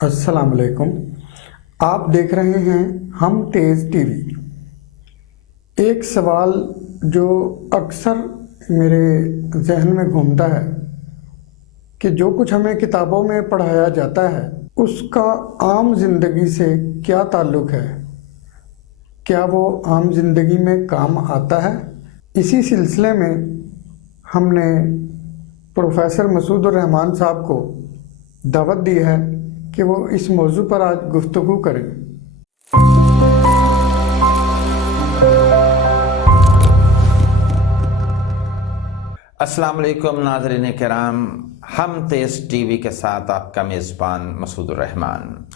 अस्सलाम वालेकुम। आप देख रहे हैं हम तेज़ टीवी। एक सवाल जो अक्सर मेरे जहन में घूमता है कि जो कुछ हमें किताबों में पढ़ाया जाता है उसका आम ज़िंदगी से क्या ताल्लुक़ है, क्या वो आम ज़िंदगी में काम आता है। इसी सिलसिले में हमने प्रोफेसर मसूद रहमान साहब को दावत दी है कि वो इस मौजू पर आज गुफ्तगू करें। अस्सलाम वालेकुम नाज़रीन किराम, हम तेज़ टीवी के साथ आपका मेज़बान मसूद रहमान।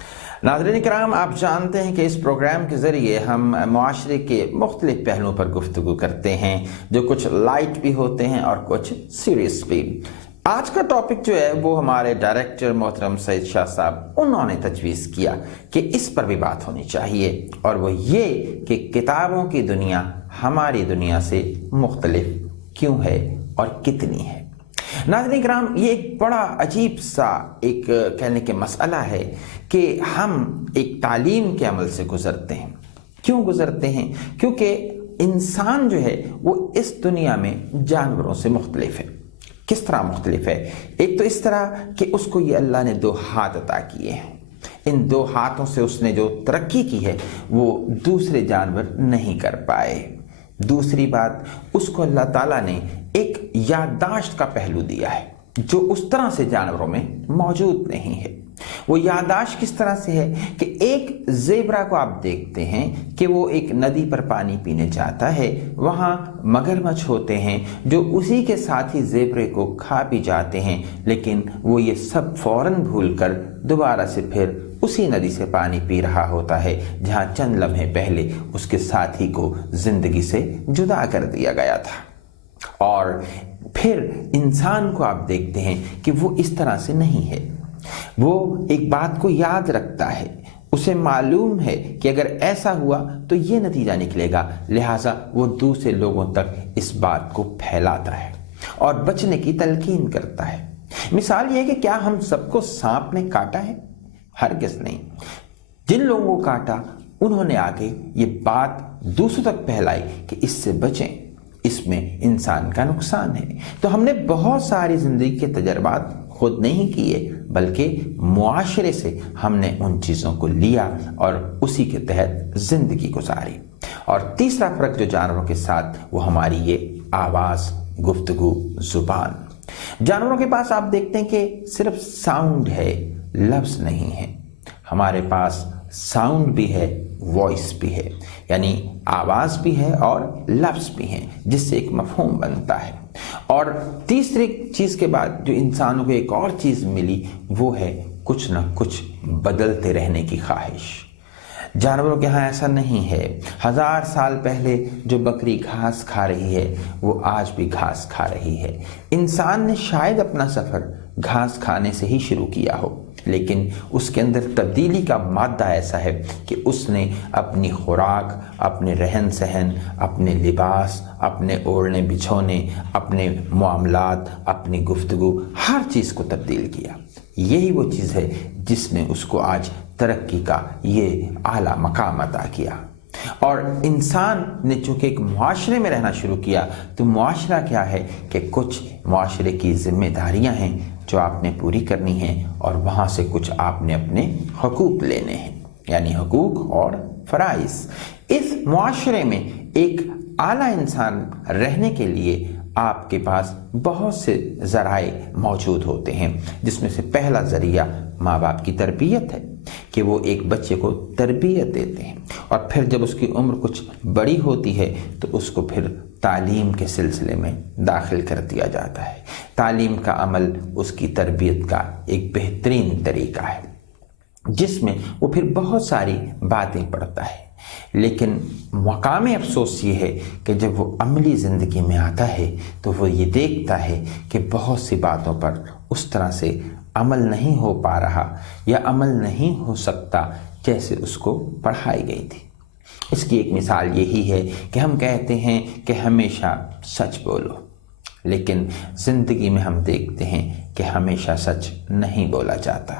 नाज़रीन किराम, आप जानते हैं कि इस प्रोग्राम के ज़रिए हम मुआशरे के मुख्तलिफ पहलुओं पर गुफ्तगू करते हैं, जो कुछ लाइट भी होते हैं और कुछ सीरियस भी। आज का टॉपिक जो है वो हमारे डायरेक्टर मोहतरम सईद शाह साहब उन्होंने तजवीज़ किया कि इस पर भी बात होनी चाहिए, और वो ये कि किताबों की दुनिया हमारी दुनिया से मुख्तलिफ क्यों है और कितनी है। नाज़रीन किराम, ये एक बड़ा अजीब सा एक कहने के मसला है कि हम एक तालीम के अमल से गुज़रते हैं। क्यों गुज़रते हैं? क्योंकि इंसान जो है वो इस दुनिया में जानवरों से मुख्तलिफ है। किस तरह मुख्तलिफ है? एक तो इस तरह कि उसको ये अल्लाह ने दो हाथ अता किए हैं। इन दो हाथों से उसने जो तरक्की की है वो दूसरे जानवर नहीं कर पाए। दूसरी बात, उसको अल्लाह ताला ने एक याददाश्त का पहलू दिया है जो उस तरह से जानवरों में मौजूद नहीं है। वो याददाश्त किस तरह से है कि एक ज़ेबरा को आप देखते हैं कि वो एक नदी पर पानी पीने जाता है, वहाँ मगरमच्छ होते हैं जो उसी के साथ ही ज़ेबरे को खा भी जाते हैं, लेकिन वो ये सब फौरन भूलकर दोबारा से फिर उसी नदी से पानी पी रहा होता है जहाँ चंद लम्हे पहले उसके साथी को ज़िंदगी से जुदा कर दिया गया था। और फिर इंसान को आप देखते हैं कि वो इस तरह से नहीं है। वो एक बात को याद रखता है, उसे मालूम है कि अगर ऐसा हुआ तो ये नतीजा निकलेगा, लिहाजा वो दूसरे लोगों तक इस बात को फैलाता है और बचने की तलकीन करता है। मिसाल ये है कि क्या हम सबको सांप ने काटा है? हरगिज़ नहीं। जिन लोगों को काटा उन्होंने आगे ये बात दूसरों तक फैलाई कि इससे बचें, इसमें इंसान का नुकसान है। तो हमने बहुत सारी ज़िंदगी के तजर्बात खुद नहीं किए, बल्कि मुआशरे से हमने उन चीज़ों को लिया और उसी के तहत ज़िंदगी गुजारी। और तीसरा फ़र्क जो जानवरों के साथ, वो हमारी ये आवाज़, गुफ्तगू, ज़ुबान। जानवरों के पास आप देखते हैं कि सिर्फ साउंड है, लफ्ज़ नहीं है। हमारे पास साउंड भी है, वॉइस भी है, यानी आवाज़ भी है और लफ्ज़ भी हैं, जिससे एक मफ़हूम बनता है। और तीसरी चीज़ के बाद जो इंसानों को एक और चीज़ मिली वो है कुछ ना कुछ बदलते रहने की ख्वाहिश। जानवरों के यहाँ ऐसा नहीं है। 1000 साल पहले जो बकरी घास खा रही है वो आज भी घास खा रही है। इंसान ने शायद अपना सफ़र घास खाने से ही शुरू किया हो, लेकिन उसके अंदर तब्दीली का मादा ऐसा है कि उसने अपनी खुराक, अपने रहन सहन, अपने लिबास, अपने ओढ़ने बिछोने, अपने मामलात, अपनी गुफ्तगू, हर चीज़ को तब्दील किया। यही वो चीज़ है जिसने उसको आज तरक्की का ये आला मकाम अता किया। और इंसान ने चूँकि एक मुआशरे में रहना शुरू किया, तो मुआशरा क्या है कि कुछ मुआशरे की ज़िम्मेदारियाँ हैं जो आपने पूरी करनी हैं, और वहाँ से कुछ आपने अपने हकूक़ लेने हैं, यानी हकूक़ और फ़राइज़। इस मुआशरे में एक आला इंसान रहने के लिए आपके पास बहुत से ज़राए मौजूद होते हैं, जिसमें से पहला ज़रिया माँ बाप की तरबियत है कि वो एक बच्चे को तरबियत देते हैं, और फिर जब उसकी उम्र कुछ बड़ी होती है तो उसको फिर तालीम के सिलसिले में दाखिल कर दिया जाता है। तालीम का अमल उसकी तरबियत का एक बेहतरीन तरीका है, जिसमें वो फिर बहुत सारी बातें पढ़ता है। लेकिन मकाम अफसोस ये है कि जब वो अमली ज़िंदगी में आता है तो वो ये देखता है कि बहुत सी बातों पर उस तरह से अमल नहीं हो पा रहा या अमल नहीं हो सकता जैसे उसको पढ़ाई गई थी। इसकी एक मिसाल यही है कि हम कहते हैं कि हमेशा सच बोलो, लेकिन ज़िंदगी में हम देखते हैं कि हमेशा सच नहीं बोला जाता।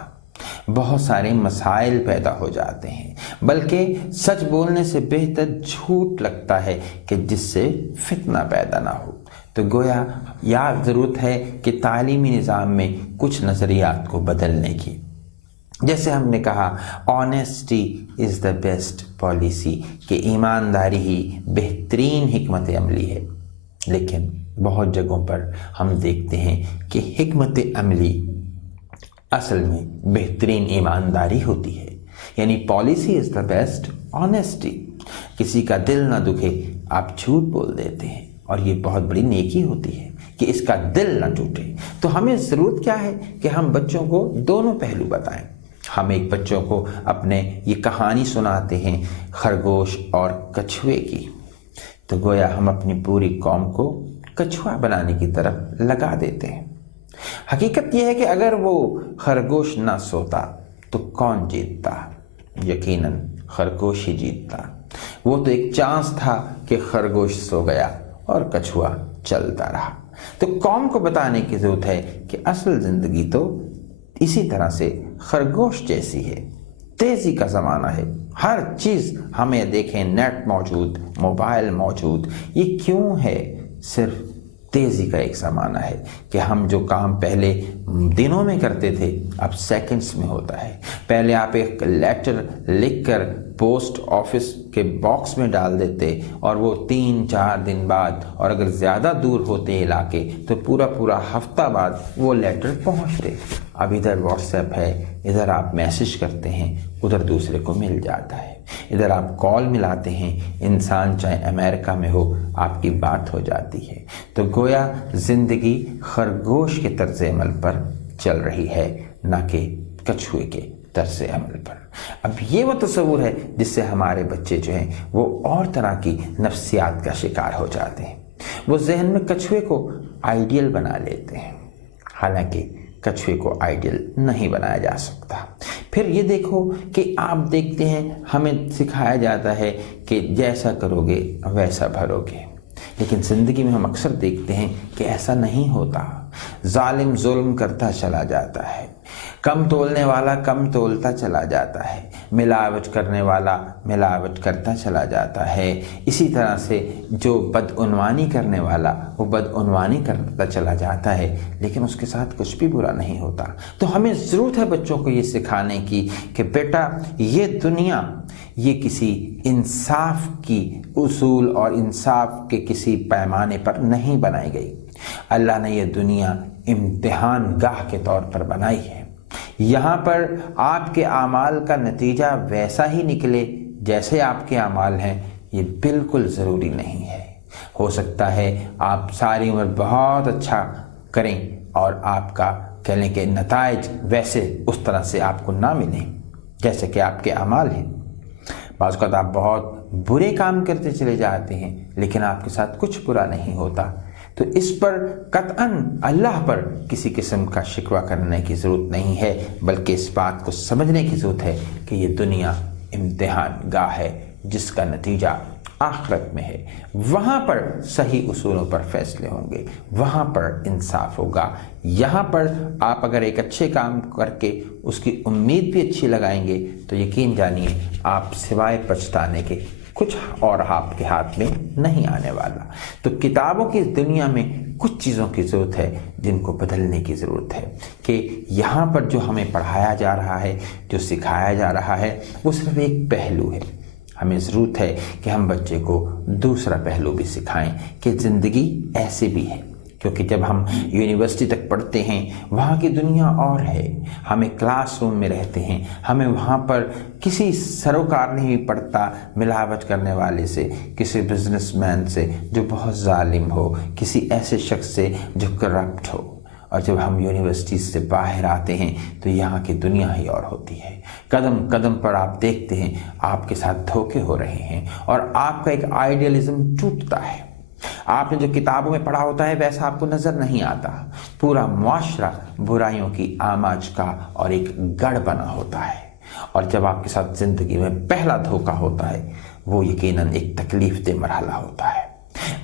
بہت سارے مسائل پیدا ہو جاتے ہیں، بلکہ سچ بولنے سے بہتر جھوٹ لگتا ہے کہ جس سے فتنہ پیدا نہ ہو۔ تو گویا یاد ضرورت ہے کہ تعلیمی نظام میں کچھ نظریات کو بدلنے کی، جیسے ہم نے کہا honesty is the best policy, کہ ایمانداری ہی بہترین حکمت عملی ہے۔ لیکن بہت جگہوں پر ہم دیکھتے ہیں کہ حکمت عملی اصل میں بہترین ایمانداری ہوتی ہے، یعنی policy is the best honesty. کسی کا دل نہ دکھے آپ جھوٹ بول دیتے ہیں، اور یہ بہت بڑی نیکی ہوتی ہے کہ اس کا دل نہ ٹوٹے۔ تو ہمیں ضرورت کیا ہے کہ ہم بچوں کو دونوں پہلو بتائیں۔ ہم ایک بچوں کو اپنے یہ کہانی سناتے ہیں خرگوش اور کچھوے کی، تو گویا ہم اپنی پوری قوم کو کچھوا بنانے کی طرف لگا دیتے ہیں۔ حقیقت یہ ہے کہ اگر وہ خرگوش نہ سوتا تو کون جیتتا؟ یقیناً خرگوش ہی جیتتا۔ وہ تو ایک چانس تھا کہ خرگوش سو گیا اور کچھوا چلتا رہا۔ تو قوم کو بتانے کی ضرورت ہے کہ اصل زندگی تو اسی طرح سے خرگوش جیسی ہے، تیزی کا زمانہ ہے، ہر چیز ہمیں دیکھیں، نیٹ موجود، موبائل موجود۔ یہ کیوں ہے؟ صرف تیزی کا ایک زمانہ ہے کہ ہم جو کام پہلے دنوں میں کرتے تھے اب سیکنڈز میں ہوتا ہے۔ پہلے آپ ایک لیٹر لکھ کر پوسٹ آفس کے باکس میں ڈال دیتے اور وہ 3-4 دن بعد، اور اگر زیادہ دور ہوتے علاقے تو پورا ہفتہ بعد وہ لیٹر پہنچتے۔ اب ادھر واٹس ایپ ہے، ادھر آپ میسج کرتے ہیں، ادھر دوسرے کو مل جاتا ہے، ادھر آپ کال ملاتے ہیں، انسان چاہے امریکہ میں ہو آپ کی بات ہو جاتی ہے۔ تو گویا زندگی خرگوش کے طرز عمل پر چل رہی ہے، نہ کہ کچھوے کے طرز عمل پر۔ اب یہ وہ تصور ہے جس سے ہمارے بچے جو ہیں وہ اور طرح کی نفسیات کا شکار ہو جاتے ہیں۔ وہ ذہن میں کچھوے کو آئیڈیل بنا لیتے ہیں، حالانکہ کچھوے کو آئیڈیل نہیں بنایا جا سکتا۔ پھر یہ دیکھو کہ آپ دیکھتے ہیں ہمیں سکھایا جاتا ہے کہ جیسا کرو گے ویسا بھرو گے، لیکن زندگی میں ہم اکثر دیکھتے ہیں کہ ایسا نہیں ہوتا۔ ظالم ظلم کرتا چلا جاتا ہے، کم تولنے والا کم تولتا چلا جاتا ہے، ملاوٹ کرنے والا ملاوٹ کرتا چلا جاتا ہے، اسی طرح سے جو بدعنوانی کرنے والا وہ بدعنوانی کرتا چلا جاتا ہے، لیکن اس کے ساتھ کچھ بھی برا نہیں ہوتا۔ تو ہمیں ضرورت ہے بچوں کو یہ سکھانے کی کہ بیٹا یہ دنیا یہ کسی انصاف کی اصول اور انصاف کے کسی پیمانے پر نہیں بنائی گئی۔ اللہ نے یہ دنیا امتحان گاہ کے طور پر بنائی ہے۔ یہاں پر آپ کے اعمال کا نتیجہ ویسا ہی نکلے جیسے آپ کے اعمال ہیں، یہ بالکل ضروری نہیں ہے۔ ہو سکتا ہے آپ ساری عمر بہت اچھا کریں اور آپ کا کہنے کے نتائج ویسے اس طرح سے آپ کو نہ ملیں جیسے کہ آپ کے اعمال ہیں۔ بعض اوقات آپ بہت برے کام کرتے چلے جاتے ہیں لیکن آپ کے ساتھ کچھ برا نہیں ہوتا۔ تو اس پر قطعاً اللہ پر کسی قسم کا شکوہ کرنے کی ضرورت نہیں ہے، بلکہ اس بات کو سمجھنے کی ضرورت ہے کہ یہ دنیا امتحان گاہ ہے جس کا نتیجہ آخرت میں ہے۔ وہاں پر صحیح اصولوں پر فیصلے ہوں گے، وہاں پر انصاف ہوگا۔ یہاں پر آپ اگر ایک اچھے کام کر کے اس کی امید بھی اچھی لگائیں گے تو یقین جانیے آپ سوائے پچھتانے کے کچھ اور آپ کے ہاتھ میں نہیں آنے والا۔ تو کتابوں کی دنیا میں کچھ چیزوں کی ضرورت ہے جن کو بدلنے کی ضرورت ہے کہ یہاں پر جو ہمیں پڑھایا جا رہا ہے، جو سکھایا جا رہا ہے، وہ صرف ایک پہلو ہے۔ ہمیں ضرورت ہے کہ ہم بچے کو دوسرا پہلو بھی سکھائیں کہ زندگی ایسے بھی ہے، کیونکہ جب ہم یونیورسٹی تک پڑھتے ہیں وہاں کی دنیا اور ہے۔ ہم ایک کلاس روم میں رہتے ہیں، ہمیں وہاں پر کسی سروکار نہیں پڑتا ملاوٹ کرنے والے سے، کسی بزنس مین سے جو بہت ظالم ہو، کسی ایسے شخص سے جو کرپٹ ہو۔ اور جب ہم یونیورسٹی سے باہر آتے ہیں تو یہاں کی دنیا ہی اور ہوتی ہے۔ قدم قدم پر آپ دیکھتے ہیں آپ کے ساتھ دھوکے ہو رہے ہیں اور آپ کا ایک آئیڈیلزم ٹوٹتا ہے۔ آپ نے جو کتابوں میں پڑھا ہوتا ہے ویسا آپ کو نظر نہیں آتا۔ پورا معاشرہ برائیوں کی آماج کا اور ایک گڑھ بنا ہوتا ہے، اور جب آپ کے ساتھ زندگی میں پہلا دھوکہ ہوتا ہے وہ یقیناً ایک تکلیف دہ مرحلہ ہوتا ہے۔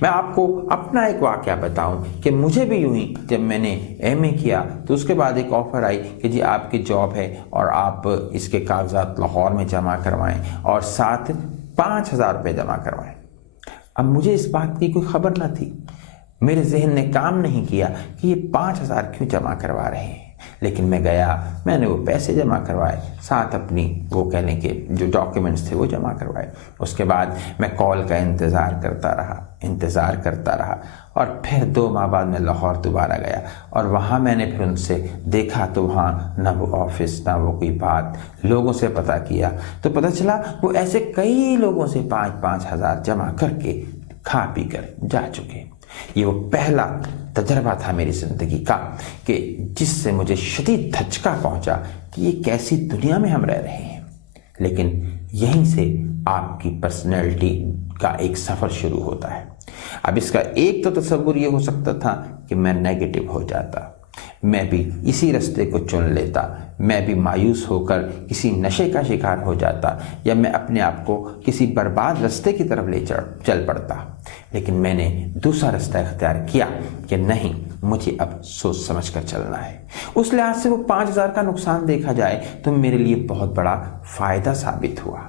मैं आपको अपना एक वाक़या बताऊं कि मुझे भी यूं ही जब मैंने एमए किया तो उसके बाद एक ऑफ़र आई कि जी आपकी जॉब है और आप इसके कागजात लाहौर में जमा करवाएं और साथ 5,000 रुपये जमा करवाएं। अब मुझे इस बात की कोई खबर न थी, मेरे जहन ने काम नहीं किया कि ये 5,000 क्यों जमा करवा रहे हैं। लेकिन मैं गया, मैंने वो पैसे जमा करवाए, साथ अपनी वो कहने के जो डॉक्यूमेंट्स थे वो जमा करवाए। उसके बाद मैं कॉल का इंतज़ार करता रहा और फिर 2 माह बाद मैं लाहौर दोबारा गया और वहाँ मैंने फिर उनसे देखा तो वहाँ ना वो ऑफिस ना वो कोई बात। लोगों से पता किया तो पता चला वो ऐसे कई लोगों से 5-5 हज़ार जमा करके खा पी कर जा चुके। ये वो पहला तजर्बा था मेरी ज़िंदगी का कि जिससे मुझे शदीद धचका पहुंचा कि ये कैसी दुनिया में हम रह रहे हैं। लेकिन यहीं से आपकी पर्सनैलिटी का एक सफ़र शुरू होता है। अब इसका एक तो तसव्वुर ये हो सकता था कि मैं नेगेटिव हो जाता, मैं भी इसी रास्ते को चुन लेता, मैं भी मायूस होकर किसी नशे का शिकार हो जाता या मैं अपने आप को किसी बर्बाद रास्ते की तरफ ले चल पड़ता। लेकिन मैंने दूसरा रास्ता इख्तियार किया कि नहीं, मुझे अब सोच समझ कर चलना है। उस लिहाज से वो 5,000 का नुकसान देखा जाए तो मेरे लिए बहुत बड़ा फ़ायदा साबित हुआ।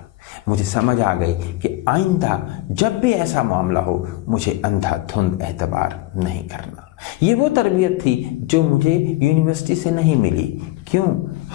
मुझे समझ आ गई कि आइंदा जब भी ऐसा मामला हो मुझे अंधाधुंध एतबार नहीं करना। ये वो तरबियत थी जो मुझे यूनिवर्सिटी से नहीं मिली। क्यों?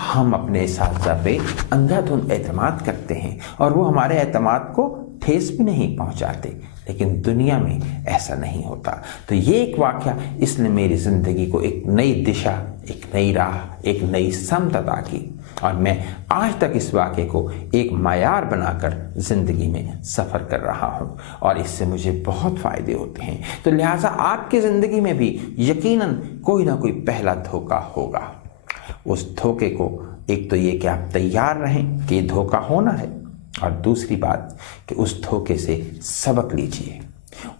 हम अपने इस्तिज़ा पे अंधाधुंध एतमाद करते हैं और वो हमारे एतमाद को ठेस भी नहीं पहुंचाते, लेकिन दुनिया में ऐसा नहीं होता। तो ये एक वाक़या इसने मेरी ज़िंदगी को एक नई दिशा, एक नई राह, एक नई समत अता की और मैं आज तक इस वाक़े को एक मायार बनाकर ज़िंदगी में सफ़र कर रहा हूँ और इससे मुझे बहुत फ़ायदे होते हैं। तो लिहाजा आपकी ज़िंदगी में भी यकीनन कोई ना कोई पहला धोखा होगा। उस धोखे को एक तो ये कि आप तैयार रहें कि ये धोखा होना है और दूसरी बात कि उस धोखे से सबक लीजिए,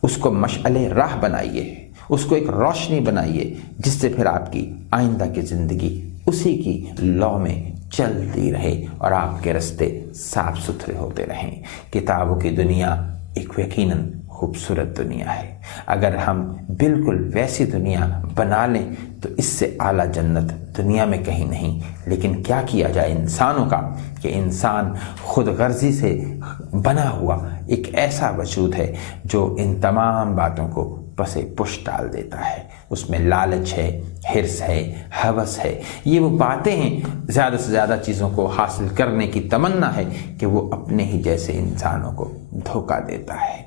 उसको मशअले राह बनाइए, उसको एक रोशनी बनाइए जिससे फिर आपकी आइंदा की ज़िंदगी उसी की लौ में चलती रहे और आपके रास्ते साफ सुथरे होते रहें। किताबों की दुनिया एक यकीनन खूबसूरत दुनिया है। अगर हम बिल्कुल वैसी दुनिया बना लें तो इससे आला जन्नत दुनिया में कहीं नहीं। लेकिन क्या किया जाए इंसानों का कि इंसान खुद गर्जी से बना हुआ एक ऐसा वजूद है जो इन तमाम बातों को पसे पुश डाल देता है। उसमें लालच है, हिर्स है, हवस है, ये वो बातें हैं, ज़्यादा से ज़्यादा चीज़ों को हासिल करने की तमन्ना है कि वो अपने ही जैसे इंसानों को धोखा देता है।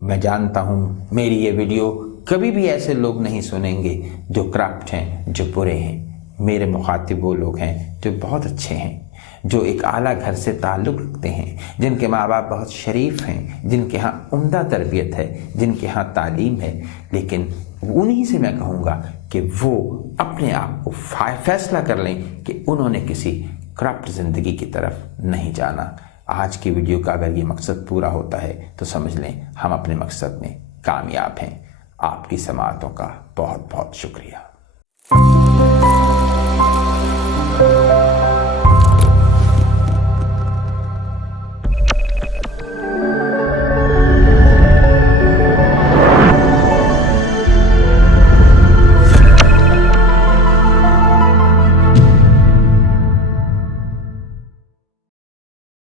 मैं जानता हूँ मेरी ये वीडियो कभी भी ऐसे लोग नहीं सुनेंगे जो करप्ट हैं, जो बुरे हैं। मेरे मुखातिब वो लोग हैं जो बहुत अच्छे हैं, जो एक आला घर से ताल्लुक़ रखते हैं, जिनके माँ बाप बहुत शरीफ हैं, जिनके यहाँ उम्दा तरबियत है, जिनके यहाँ तालीम है। लेकिन उन्हीं से मैं कहूँगा कि वो अपने आप को फैसला कर लें कि उन्होंने किसी करप्ट ज़िंदगी की तरफ नहीं जाना। आज की वीडियो का अगर ये मकसद पूरा होता है तो समझ लें हम अपने मकसद में कामयाब हैं। आपकी समाअतों का बहुत बहुत शुक्रिया।